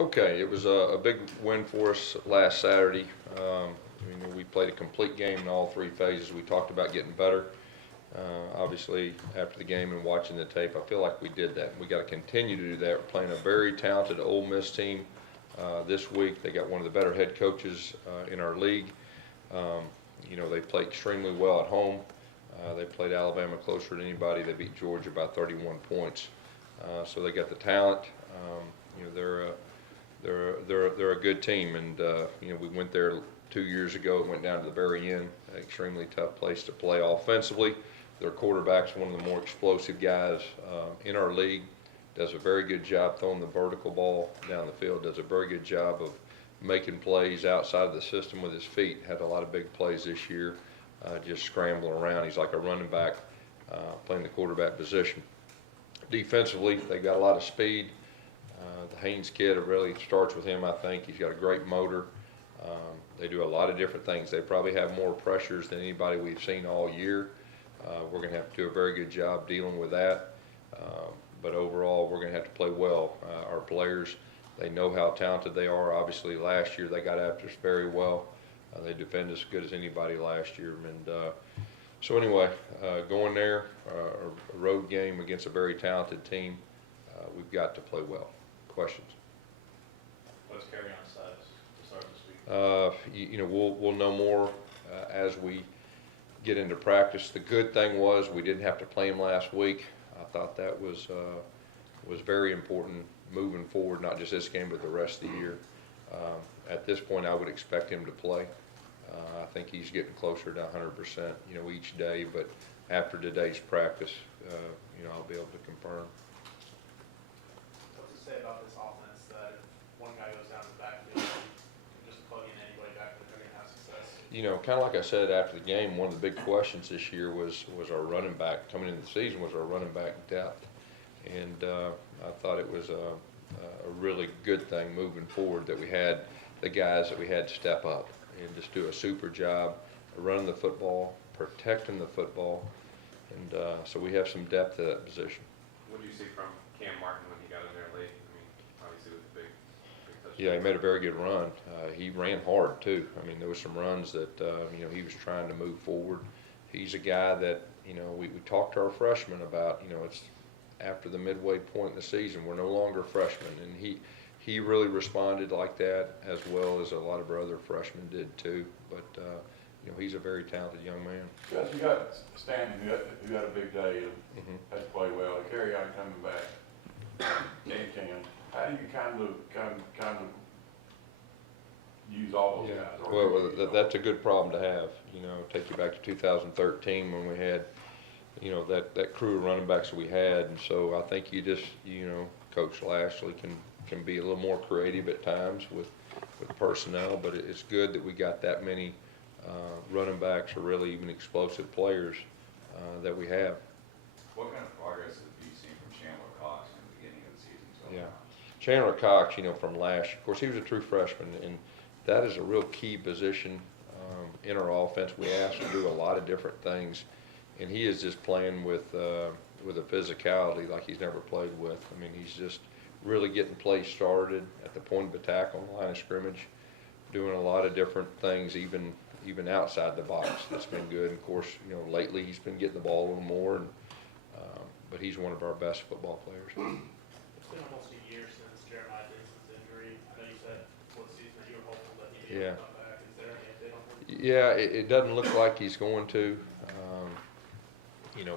Okay, it was a big win for us last Saturday. We played a complete game in all three phases. We talked about getting better. Obviously, after the game and watching the tape, I feel like we did that. We got to continue to do that. We're playing a very talented Ole Miss team this week. They got one of the better head coaches in our league. They play extremely well at home. They played Alabama closer than anybody. They beat Georgia by 31 points. So they got the talent. They're a good team, and we went there 2 years ago. It went down to the very end. An extremely tough place to play offensively. Their quarterback's one of the more explosive guys in our league. Does a very good job throwing the vertical ball down the field. Does a very good job of making plays outside of the system with his feet. Had a lot of big plays this year, just scrambling around. He's like a running back playing the quarterback position. Defensively, they've got a lot of speed. The Haynes kid, it really starts with him, I think. He's got a great motor. They do a lot of different things. They probably have more pressures than anybody we've seen all year. We're going to have to do a very good job dealing with that. But overall, we're going to have to play well. Our players, they know how talented they are. Obviously, last year they got after us very well. They defended as good as anybody last year. So anyway, going there, a road game against a very talented team, we've got to play well. Questions? What's carry-on status to start this week? We'll know more as we get into practice. The good thing was we didn't have to play him last week. I thought that was very important moving forward, not just this game but the rest of the year. At this point, I would expect him to play. I think he's getting closer to 100%, each day. But after today's practice, I'll be able to confirm. What's it say about this offense that if one guy goes down the backfield, and just plug in anybody back, they're going to have success? Kind of like I said after the game, one of the big questions this year was our running back coming into the season was our running back depth, and I thought it was a really good thing moving forward that we had the guys that we had to step up and just do a super job running the football, protecting the football, and so we have some depth at that position. What do you see from Cam Martin when he got in there late? Obviously with the big touchdown. Yeah, he made a very good run. He ran hard too. There was some runs that he was trying to move forward. He's a guy that we talked to our freshmen about. It's after the midway point in the season, we're no longer freshmen, and he really responded like that, as well as a lot of our other freshmen did too. But he's a very talented young man. Gus, you got Stanton who had a big day and had to play well. Carry on coming back. How do you kind of use all those guys? Well, that's a good problem to have. Take you back to 2013 when we had that crew of running backs that we had, and so I think you just Coach Lashley can be a little more creative at times with personnel, but it's good that we got that many running backs or really even explosive players that we have. What kind of progress have you seen from Chandler Cox in the beginning of the season? Yeah, Chandler Cox, from last year, of course, he was a true freshman, and that is a real key position in our offense. We ask him to do a lot of different things, and he is just playing with a physicality like he's never played with. He's just really getting plays started at the point of attack on the line of scrimmage, doing a lot of different things, even outside the box. That's been good. And of course, lately he's been getting the ball a little more, but he's one of our best football players. It's been almost a year since Jeremiah Dixon's injury. I know you said before the season that you were hopeful that he'd be able to come back. Is there any update on him? Yeah, it doesn't look like he's going to,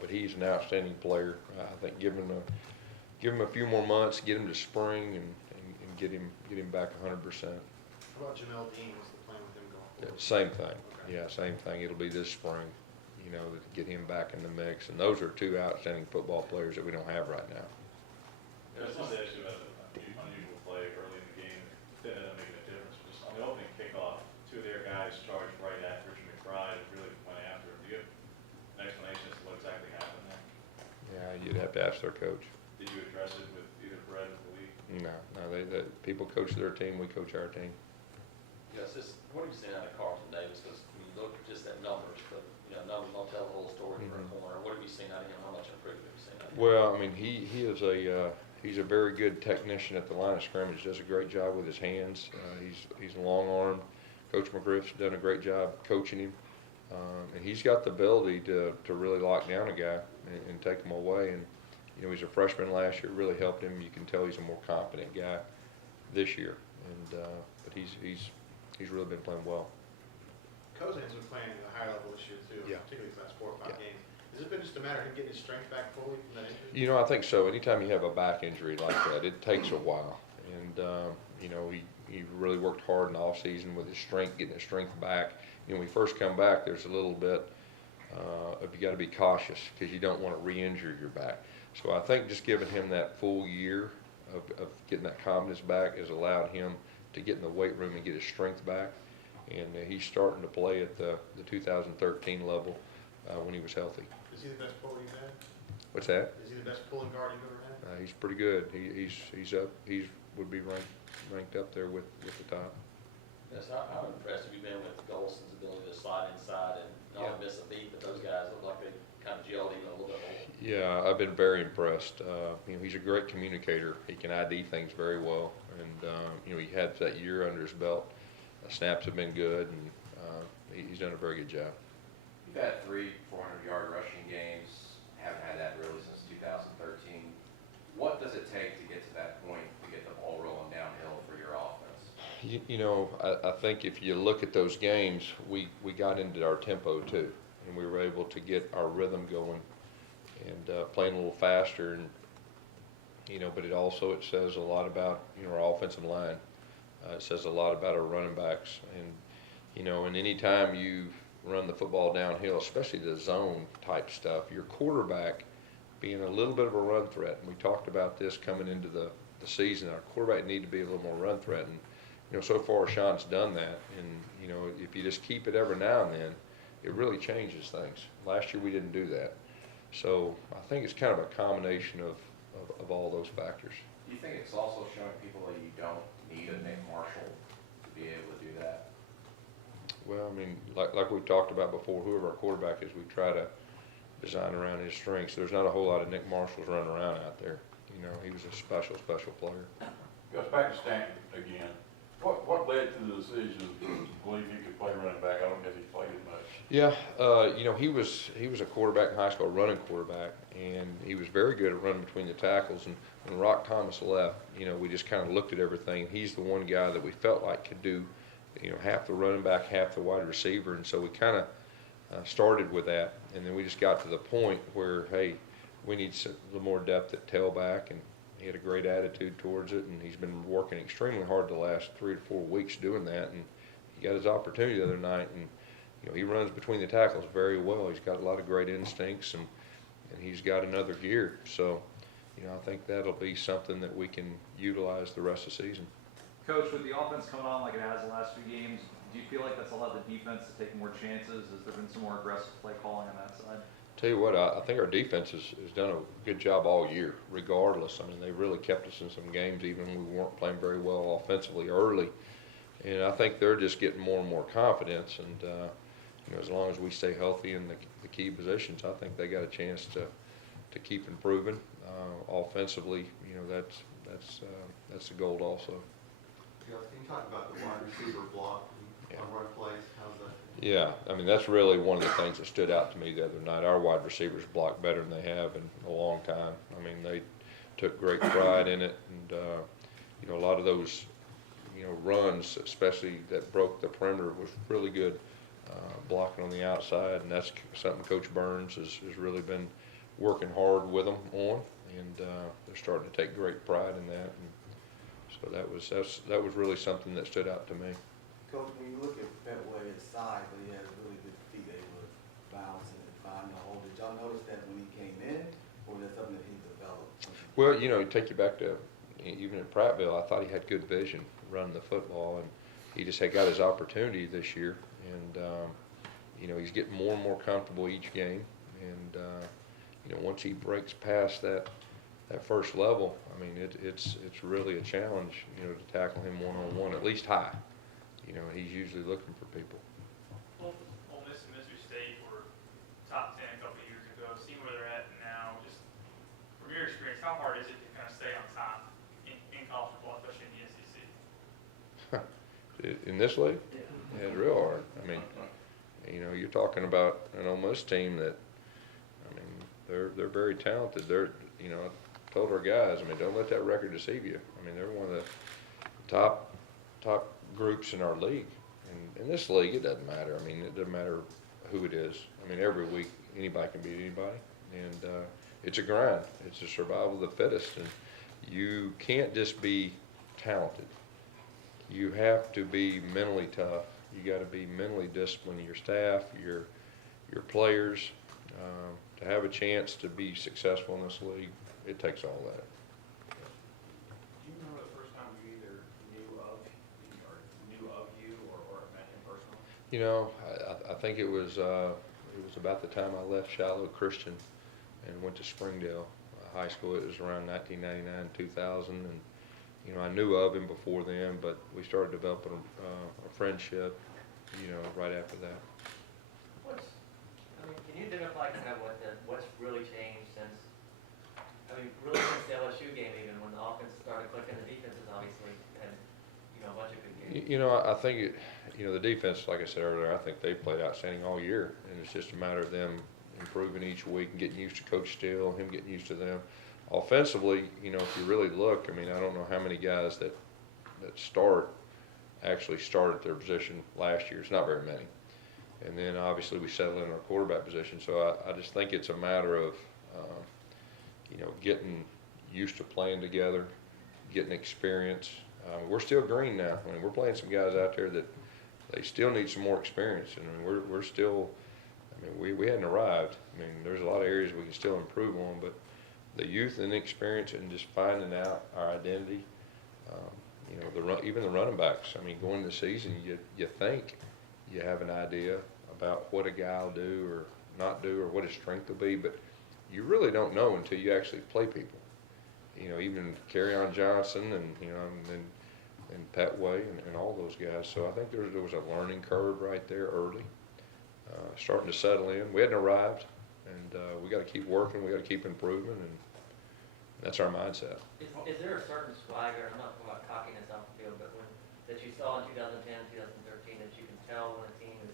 but he's an outstanding player. I think give him a few more months, get him to spring, and get him back 100%. How about Jamel Dean? What's the plan with him going forward? Same thing. Okay. Yeah, same thing. It'll be this spring, to get him back in the mix. And those are two outstanding football players that we don't have right now. There's one issue of an unusual play early in the game that ended up making a difference. Just on the opening kickoff, two of their guys charged right at Richard McBride and really went after him. Do you have an explanation as to what exactly happened there? Yeah, you'd have to ask their coach. Did you address it with either Brett or the league? No, they people coach their team, we coach our team. Yes, what are you seeing out of Carlton Davis? Because when you look just at numbers, but numbers don't tell the whole story for a corner. What have you seen out of him? How much improvement have you seen out of him? Well, he is he's a very good technician at the line of scrimmage, does a great job with his hands. He's long-armed. Coach McGriff's done a great job coaching him. And he's got the ability to really lock down a guy and take him away. And, you know, he's a freshman last year, really helped him. You can tell he's a more confident guy this year. And, but he's really been playing well. Kozan's been playing at a higher level this year too, Yeah. particularly these last 4 or 5 Yeah. games. Has it been just a matter of him getting his strength back fully from that injury? You know, I think so. Anytime you have a back injury like that, it takes a while. And, you know, he really worked hard in the offseason with his strength, getting his strength back. You know, when we first come back, there's a little bit of you got to be cautious because you don't want to re-injure your back. So I think just giving him that full year of getting that confidence back has allowed him to get in the weight room and get his strength back. And he's starting to play at the 2013 level when he was healthy. Is he the best puller you've had? What's that? Is he the best pulling guard you've ever had? He's pretty good. He's up. Would be ranked up there with the top. Yes, how impressed have you been with Golson's ability to slide inside and not miss a beat, but those guys look like they kind of gelled even a little bit more? Yeah, I've been very impressed. You know, he's a great communicator. He can ID things very well, and you know, he had that year under his belt. Snaps have been good, and he's done a very good job. You've had 3 400-yard rushing games. Haven't had that really since 2013. What does it take to get to that point to get the ball rolling downhill for your offense? You know, I think if you look at those games, we got into our tempo too, and we were able to get our rhythm going and playing a little faster. And you know, but it says a lot about, you know, our offensive line. It says a lot about our running backs. And you know, and any time you run the football downhill, especially the zone type stuff, your quarterback being a little bit of a run threat. And we talked about this coming into the season. Our quarterback need to be a little more run threat. And you know, so far Sean's done that. And you know, if you just keep it every now and then, it really changes things. Last year we didn't do that. So I think it's kind of a combination of all those factors. Do you think it's also showing people that you don't need a Nick Marshall to be able to do that? Well, I mean, like we talked about before, whoever our quarterback is, we try to design around his strengths. There's not a whole lot of Nick Marshalls running around out there. You know, he was a special player. Goes back to Stanton again. What led to the decision to believe he could play running back? I don't guess he played it much. Yeah, you know, he was a quarterback in high school, a running quarterback, and he was very good at running between the tackles. And when Rock Thomas left, you know, we just kind of looked at everything. He's the one guy that we felt like could do, you know, half the running back, half the wide receiver, and so we kind of started with that. And then we just got to the point where, hey, we need a little more depth at tailback, and he had a great attitude towards it, and he's been working extremely hard the last 3 to 4 weeks doing that. And he got his opportunity the other night, and you know, he runs between the tackles very well. He's got a lot of great instincts, and he's got another gear. So, you know, I think that'll be something that we can utilize the rest of the season. Coach, with the offense coming on like it has the last few games, do you feel like that's allowed the defense to take more chances? Has there been some more aggressive play calling on that side? Tell you what, I think our defense has done a good job all year, regardless. I mean, they really kept us in some games even when we weren't playing very well offensively early. And I think they're just getting more and more confidence. And, you know, as long as we stay healthy in the key positions, I think they got a chance to keep improving. Offensively, you know, that's the goal also. Can you talk about the wide receiver block on run plays? How's that? Yeah, I mean, that's really one of the things that stood out to me the other night. Our wide receivers blocked better than they have in a long time. I mean, they took great pride in it, and you know, a lot of those, you know, runs, especially that broke the perimeter, was really good blocking on the outside, and that's something Coach Burns has really been working hard with them on, and they're starting to take great pride in that. And so that was really something that stood out to me. Coach, when you look at Fenway's size, but he has really good feet, able to bounce and find the hole. Did y'all notice that when he came in, or was that something that he developed? Well, you know, take you back to even at Prattville, I thought he had good vision running the football, and he just had got his opportunity this year. And you know, he's getting more and more comfortable each game. And you know, once he breaks past that first level, I mean, it's really a challenge, you know, to tackle him one-on-one, at least high. You know, he's usually looking for people. Well, Ole Miss and Mississippi State were top 10 a couple of years ago. Seeing where they're at now, just from your experience, how hard is it to kind of stay on top In this league? Yeah, it's real hard. I mean, you know, you're talking about an Ole Miss team that, I mean, they're very talented. They're, you know, I told our guys, I mean, don't let that record deceive you. I mean, they're one of the top groups in our league. And in this league, it doesn't matter. I mean, it doesn't matter who it is. I mean, every week, anybody can beat anybody. And it's a grind. It's a survival of the fittest. And you can't just be talented. You have to be mentally tough. You got to be mentally disciplined. Your staff, your players, to have a chance to be successful in this league, it takes all that. Do you remember the first time you either knew of you or met him personally? You know, I think it was about the time I left Shiloh Christian and went to Springdale High School. It was around 1999, 2000, and you know, I knew of him before then, but we started developing a friendship, you know, right after that. Can you identify kind of what's really changed since, really since the LSU game even, when the offense started clicking, the defense has obviously had, you know, a bunch of good games. You know, I think, you know, the defense, like I said earlier, I think they played outstanding all year, and it's just a matter of them improving each week and getting used to Coach Steele, him getting used to them. Offensively, you know, if you really look, I mean, I don't know how many guys that actually start at their position last year. It's not very many. And then obviously we settled in our quarterback position. So I just think it's a matter of, you know, getting used to playing together, getting experience. We're still green now. I mean, we're playing some guys out there that they still need some more experience. And I mean, we're still, I mean, we hadn't arrived. I mean, there's a lot of areas we can still improve on, but the youth and the experience and just finding out our identity, you know, even the running backs. I mean, going into the season, you think you have an idea about what a guy will do or not do or what his strength will be, but you really don't know until you actually play people. You know, even Kerryon Johnson and, you know, and Petway and all those guys. So I think there was a learning curve right there early, starting to settle in. We hadn't arrived, and we got to keep working. We got to keep improving, and that's our mindset. Is there a certain swagger, I'm not talking about cockiness off the field, but that you saw in 2010, 2013 that you can tell when a team is,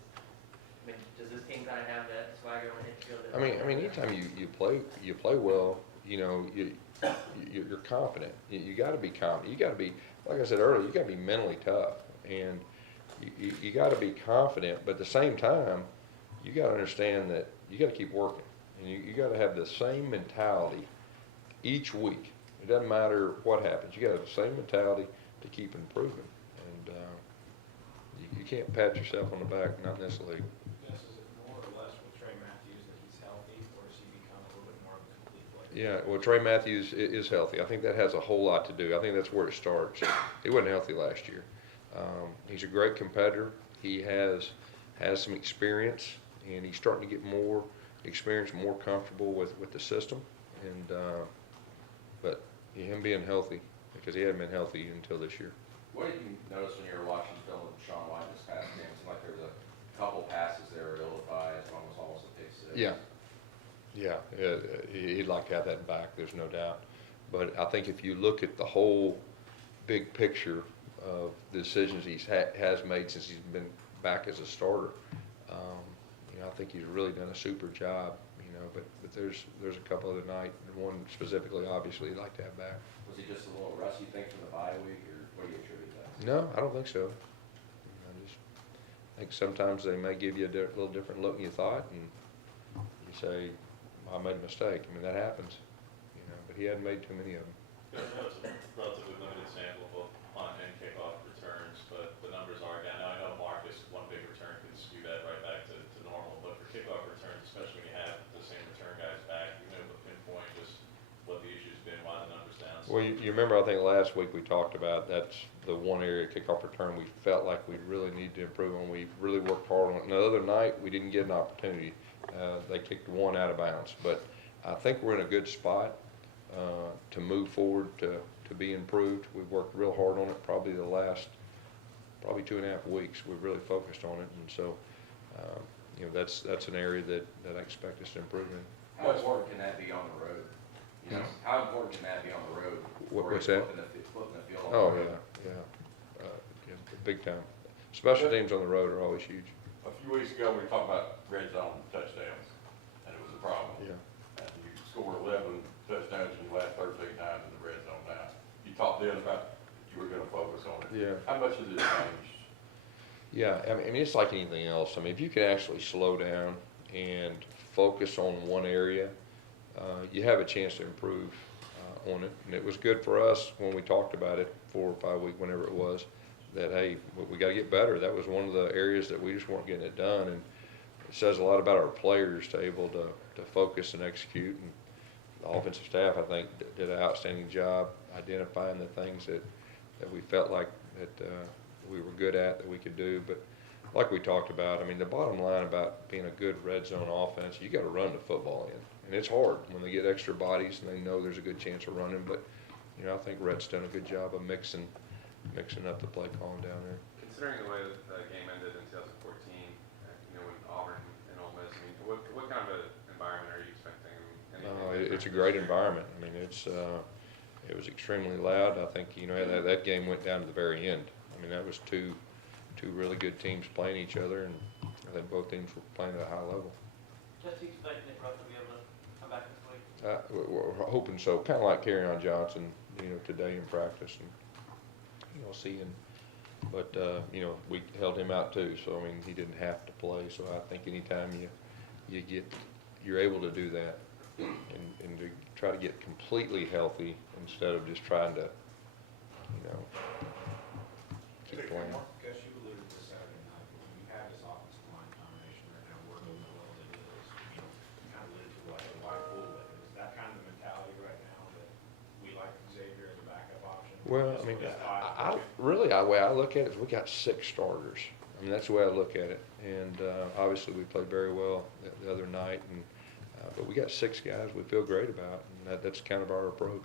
I mean, does this team kind of have that swagger when it hits the field? I mean, anytime you play well, you know, you're confident. You got to be confident. You got to be, like I said earlier, you got to be mentally tough, and you got to be confident. But at the same time, you got to understand that you got to keep working, and you got to have the same mentality each week. It doesn't matter what happens. You got to have the same mentality to keep improving, and you can't pat yourself on the back, not in this league. Yes, is it more or less with Trey Matthews that he's healthy, or has he become a little bit more of a complete player? Yeah, well, Trey Matthews is healthy. I think that has a whole lot to do. I think that's where it starts. He wasn't healthy last year. He's a great competitor. He has some experience, and he's starting to get more experience, more comfortable with the system. And but him being healthy, because he hadn't been healthy until this year. What did you notice when you were watching film with Sean White this past game? It seemed like there was a couple passes that were ill-advised, one was almost a pick six. Yeah, he'd like to have that back, there's no doubt. But I think if you look at the whole big picture of the decisions he has made since he's been back as a starter, you know, I think he's really done a super job. You know, but there's a couple other night, and one specifically, obviously, he'd like to have back. Was he just a little rusty, you think, from the bye week, or what do you attribute that? No, I don't think so. I just think sometimes they may give you a little different look than you thought, and you say, I made a mistake. I mean, that happens, you know, but he hadn't made too many of them. I know it's a relatively limited sample of both punt and kickoff returns, but the numbers are down. Now, I know Marcus, one big return can skew that right back to normal, but for kickoff returns, especially when you have the same return guys back, you know, to pinpoint just what the issue's been, why the number's down. Well, you remember, I think last week we talked about that's the one area, kickoff return, we felt like we really need to improve on. We really worked hard on it. And the other night, we didn't get an opportunity. They kicked one out of bounds. But I think we're in a good spot to move forward, to be improved. We've worked real hard on it probably the last 2.5 weeks. We've really focused on it. And so, you know, that's an area that I expect us to improve in. How important can that be on the road? You know, how important can that be on the road? What's that? Flipping the field on Oh, the road? yeah, big time. Special teams on the road are always huge. A few weeks ago, we were talking about red zone touchdowns, and it was a problem. Yeah. And you scored 11 touchdowns in your last 13 times in the red zone now. You talked then about you were gonna focus on it. Yeah. How much has it changed? Yeah, I mean, it's like anything else. I mean, if you can actually slow down and focus on one area, you have a chance to improve on it. And it was good for us when we talked about it 4 or 5 weeks, whenever it was, that, hey, we got to get better. That was one of the areas that we just weren't getting it done. And it says a lot about our players to able to focus and execute. And the offensive staff, I think, did an outstanding job identifying the things that we felt like that we were good at, that we could do. But like we talked about, I mean, the bottom line about being a good red zone offense, you got to run the football in. And it's hard when they get extra bodies and they know there's a good chance of running. But, you know, I think Rhett's done a good job of mixing up the play calling down there. Considering the way that the game ended in 2014, you know, with Auburn and Ole Miss, I mean, what kind of an environment are you expecting? It's a great environment. I mean, it was extremely loud. I think, you know, that game went down to the very end. I mean, that was two really good teams playing each other, and I think both teams were playing at a high level. Just expect Nick Ruff to be able to come back this week? We're hoping so. Kind of like Kerryon Johnson, you know, today in practice, and you know, seeing. But you know, we held him out too, so I mean, he didn't have to play. So I think anytime you're able to do that, and to try to get completely healthy instead of just trying to, you know, keep playing. Gus, you alluded to Saturday night, when you have this offensive line combination right now working as well as it is, you know, you kind of alluded to like a wide fullback. Is that kind of the mentality right now that we like Xavier as a backup option? Well, I mean, the way I look at it is we got 6 starters. I mean, that's the way I look at it. And obviously, we played very well the other night, and but we got 6 guys we feel great about, and that's kind of our approach.